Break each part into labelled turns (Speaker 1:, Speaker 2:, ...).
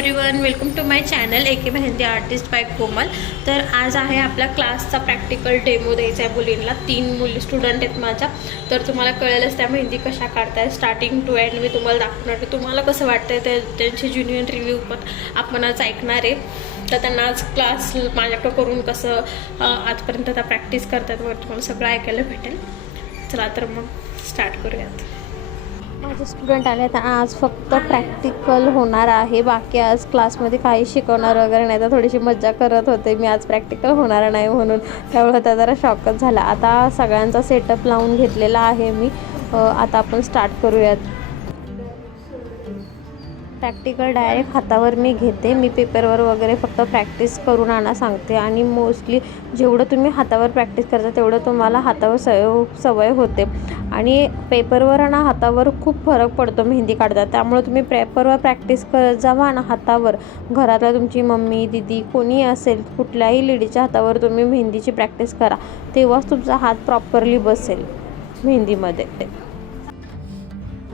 Speaker 1: Everyone welcome to my channel A K mehndi artist by Komal तर आज आहे आपला क्लासचा प्रॅक्टिकल डेमो द्यायचा आहे मुलींना. तीन मुली स्टुडंट आहेत माझ्या. तर तुम्हाला कळेलच त्या मेहंदी कशा काढताय स्टार्टिंग टू एंड मी तुम्हाला दाखवणार आहे. तुम्हाला कसं वाटतंय ते त्यांचे ज्युनियर रिव्ह्यू पण आपण आज ऐकणार आहे. तर त्यांना आज क्लास माझ्याकडं करून कसं आजपर्यंत त्या प्रॅक्टिस करतात वगैरे तुम्हाला सगळं ऐकायला भेटेल. चला तर मग स्टार्ट करूयात. माझे स्टुडंट आले तर आज फक्त प्रॅक्टिकल होणार आहे. बाकी आज क्लासमध्ये काही शिकवणार वगैरे नाही. तर थोडीशी मज्जा करत होते. मी आज प्रॅक्टिकल होणार नाही म्हणून. त्यामुळे आता जरा शॉकच झाला. आता सगळ्यांचा सेटअप लावून घेतलेला आहे मी. आता आपण स्टार्ट करूयात. प्रॅक्टिकल डायरेक्ट हातावर मी घेते. मी पेपरवर वगैरे फक्त प्रॅक्टिस करून आणा सांगते. आणि मोस्टली जेवढं तुम्ही हातावर प्रॅक्टिस करता तेवढं तुम्हाला हातावर सवय सवय होते. आणि पेपरवर आणि हातावर खूप फरक पडतो मेहंदी काढता. त्यामुळे तुम्ही पेपरवर प्रॅक्टिस करत जावा ना हातावर. घरातल्या तुमची मम्मी दिदी कोणी असेल कुठल्याही लेडीच्या हातावर तुम्ही मेहंदीची प्रॅक्टिस करा. तेव्हाच तुमचा हात प्रॉपरली बसेल मेहंदीमध्ये.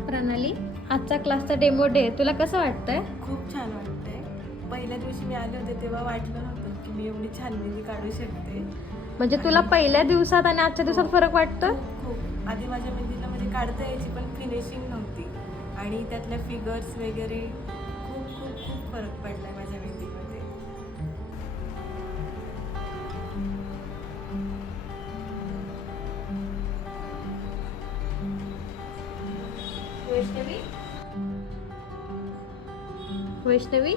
Speaker 1: प्रणाली आजचा क्लासचा डेमो डे तुला कसं वाटतंय?
Speaker 2: खूप छान वाटतंय. पहिल्या दिवशी मी आले होते तेव्हा वाटलं नव्हतं की मी एवढी छान मेहंदी काढू शकते.
Speaker 1: म्हणजे तुला पहिल्या दिवसात आणि आजच्या दिवसात फरक वाटतं
Speaker 2: आधी माझ्या मेहंदीला म्हणजे काढता यायची पण फिनिशिंग नव्हती. आणि त्यातल्या फिगर्स वगैरे खूप खूप खूप फरक पडलाय माझ्या मेहंदीमध्ये
Speaker 1: वैष्णवी? वैष्णवी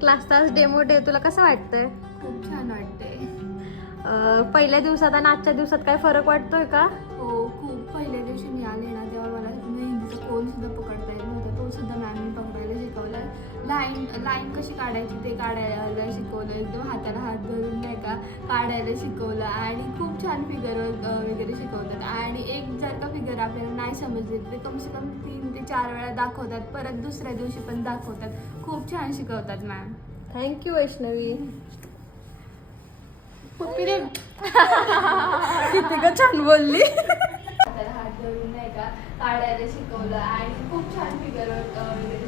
Speaker 1: क्लास तास डेमो डे तुला कसं वाटतंय?
Speaker 3: खूप छान वाटते
Speaker 1: अं, पहिल्या दिवसात आणि आजच्या दिवसात काय फरक वाटतोय का?
Speaker 3: लाईन लाईन कशी काढायची ते काढायला शिकवलं एकदम हाताला हात धरून नाही का काढायला शिकवलं आणि खूप छान फिगर वगैरे शिकवतात. आणि एक जर का फिगर आपल्याला नाही समजले ते कम से कम तीन ते चार वेळा दाखवतात परत दुसऱ्या दिवशी पण दाखवतात. खूप छान शिकवतात मॅम
Speaker 1: थँक्यू वैष्णवी.
Speaker 2: किती का छान बोलली.
Speaker 3: हाताला हात धरून नाही का काढायला शिकवलं. आणि खूप छान फिगर वगैरे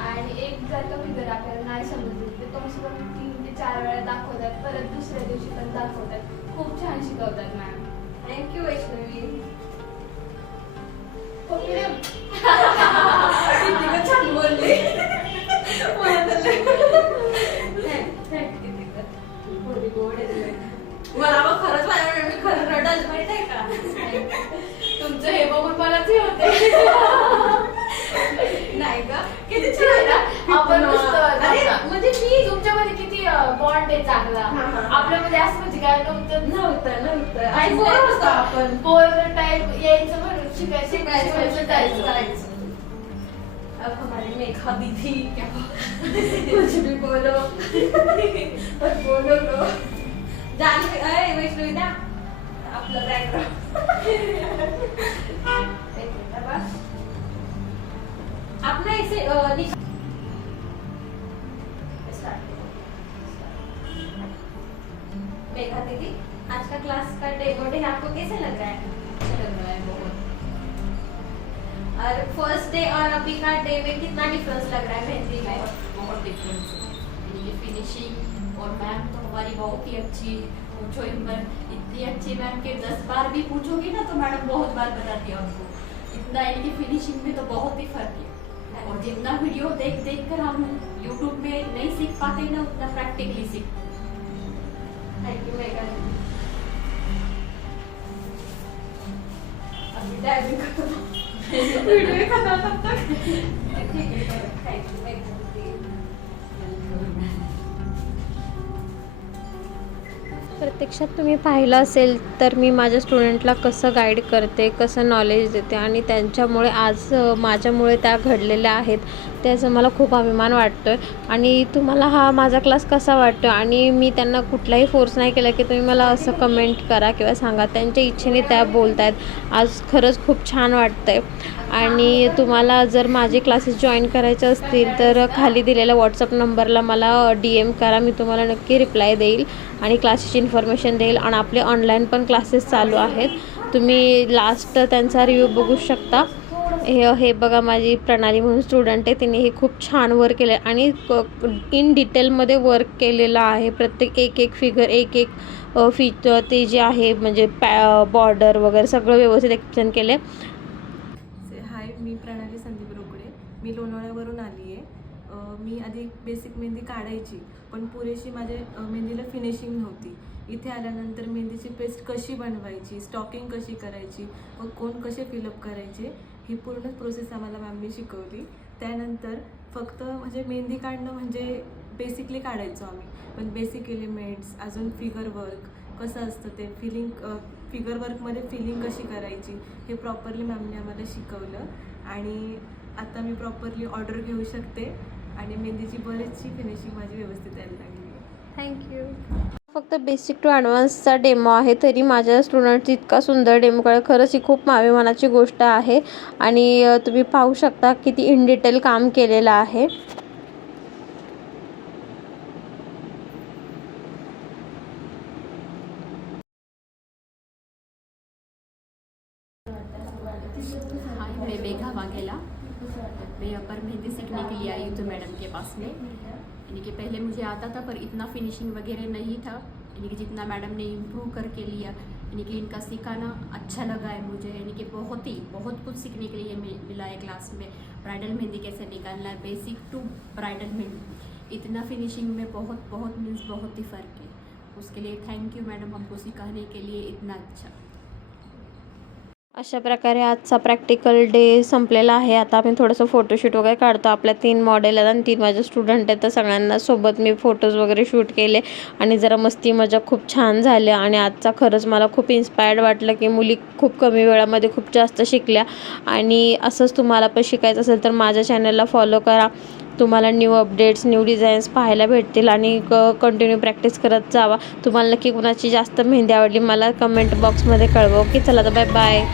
Speaker 3: आणि एक जर का फिगर आपल्याला नाही समजली ते कम से कम तीन ते चार वेळा दाखवतात परत दुसऱ्या दिवशी पण दाखवतात. खूप छान शिकवतात मॅम
Speaker 1: थँक्यू वैष्णवी.
Speaker 2: किती छान
Speaker 1: आहे ना?
Speaker 3: आपण
Speaker 1: अरे,
Speaker 3: नव्हतं. म्हणजे मी तुमच्यामध्ये किती बॉन्ड आहे चांगला?
Speaker 1: हा, हा.
Speaker 3: आपल्यामध्ये असं म्हणजे काय नव्हतं
Speaker 1: नव्हतं नव्हतं. आणि बोर होतो आपण.
Speaker 3: पोर टाईप यायचं म्हणून शिकायचं
Speaker 1: शिकायचं
Speaker 3: शिकायचं
Speaker 1: शिकायचं
Speaker 3: जायचं
Speaker 1: अब हमारी मेघा दीदी क्या कुछ भी बोलो. पर बोलो तो जान अरे वैष्णवी द्या आपलं बॅकग्राउंड करो. मेघा दीदी आज का क्लास का डेमो डे आपको कैसे लग रहा है? और फ़र्स्ट डे और अभी का डे में कितना डिफरेंस लग रहा है मेहंदी में?
Speaker 3: बहुत डिफरेंस ये फिनिशिंग और मैम तो हमारी बहुत ही अच्छी पूछो ही इतनी अच्छी मैम के दस बार भी पूछोगी ना तो मैडम बहुत बार बताती है हमको इतना इनकी फिनिशिंग में तो बहुत ही फ़र्क है। और जितना वीडियो देख देख कर हम यूट्यूब में नहीं सीख पाते ना उतना प्रैक्टिकली सीख
Speaker 1: थैंक यू मेघा दीदी अभी टाइम वीडियो खत्म तब तक। ठीक है थैंक यू मेघा प्रत्यक्षात तुम्ही पाहिलं असेल तर मी माझ्या स्टुडंटला कसं गाईड करते कसं नॉलेज देते आणि त्यांच्यामुळे आज माझ्यामुळे त्या घडलेल्या आहेत. त्याचा मला खूप अभिमान वाटतो आहे आणि तुम्हाला हा माझा क्लास कसा वाटतो आणि मी त्यांना कुठलाही फोर्स नाही केला की तुम्ही मला असं कमेंट करा किंवा सांगा. त्यांच्या इच्छेने त्या बोलत आहेत आज खरंच खूप छान वाटतं आहे आणि तुम्हाला जर माझे क्लासेस जॉईन करायचे असतील तर खाली दिलेल्या व्हॉट्सअप नंबरला मला डी एम करा. मी तुम्हाला नक्की रिप्लाय देईल आणि क्लासेसची इन्फॉर्मेशन देईल. आणि आपले ऑनलाईन पण क्लासेस चालू आहेत. तुम्ही लास्ट त्यांचा रिव्ह्यू बघू शकता. हे हे बघा माझी प्रणाली म्हणून स्टुडंट आहे तिने हे खूप छान वर्क केलं आहे आणि इन डिटेलमध्ये वर्क केलेलं आहे. प्रत्येक एक एक फिगर एक एक फीच ते जे आहे म्हणजे पॅ बॉर्डर वगैरे सगळं व्यवस्थित एक्सप्लेन केलं आहे
Speaker 2: हाय मी प्रणाली संदीप रोकडे. मी लोणावळ्यावरून आली आहे मी आधी बेसिक मेहंदी काढायची पण पुरेशी माझ्या मेहंदीला फिनिशिंग नव्हती. इथे आल्यानंतर मेहंदीची पेस्ट कशी बनवायची स्टॉकिंग कशी करायची व कोण कसे फिलअप करायचे ही पूर्ण प्रोसेस आम्हाला मॅमनी शिकवली. त्यानंतर फक्त म्हणजे मेहंदी काढणं म्हणजे बेसिकली काढायचो आम्ही. पण बेसिक एलिमेंट्स अजून फिगर वर्क कसं असतं ते फिलिंग फिगर वर्कमध्ये फिलिंग कशी करायची हे प्रॉपरली मॅमने आम्हाला शिकवलं. आणि आता मी प्रॉपरली ऑर्डर घेऊ शकते. आणि मेहंदीची बरीचशी फिनिशिंग माझी व्यवस्थित यायला लागली. आहे
Speaker 1: थँक्यू फक्त बेसिक टू ॲडव्हान्सचा डेमो आहे तरी माझ्या स्टुडंटची इतका सुंदर डेमो कळला. खरंच ही खूप मावेमनाची गोष्ट आहे आणि तुम्ही पाहू शकता किती इन डिटेल काम केलेलं आहे.
Speaker 4: हाय मैं मेघा वाघेला. मैं यहाँ पर मेहंदी सीखने के लिए आई हूँ तो मैडम के पास में। यानी कि पहले मुझे आता था, पर इतना फिनिशिंग वगैरह नहीं था। यानी कि जितना मैडम ने इम्प्रूव करके लिया, यानी कि इनका सिखाना अच्छा लगा है मुझे। यानी कि बहुत ही, बहुत कुछ सीखने के लिए मिला है क्लास में। ब्राइडल मेहंदी कैसे निकालना है बेसिक टू ब्राइडल मेहंदी। इतना फिनिशिंग में बहुत बहुत मीन्स बहुत ही फ़र्क है। उसके लिए थैंक यू मैडम हमको सिखाने के लिए, इतना अच्छा।
Speaker 1: अशा प्रकारे आजचा प्रॅक्टिकल डे संपलेला आहे. आता आम्ही थोडंसं फोटोशूट वगैरे काढतो. आपल्या तीन मॉडेल आहेत आणि तीन माझे स्टुडंट आहेत. तर सगळ्यांना सोबत मी फोटोज वगैरे शूट केले आणि जरा मस्ती मजा खूप छान झाल्या आणि आजचा खरंच मला खूप इन्स्पायर्ड वाटलं की मुली खूप कमी वेळामध्ये खूप जास्त शिकल्या. आणि असंच तुम्हाला पण शिकायचं असेल तर माझ्या चॅनलला फॉलो करा. तुम्हाला न्यू अपडेट्स न्यू डिझाईन्स पाहायला भेटतील आणि क कंटिन्यू प्रॅक्टिस करत जावा. तुम्हाला नक्की कुणाची जास्त मेहंदी आवडली मला कमेंट बॉक्समध्ये कळवा. ओके चला तर बाय बाय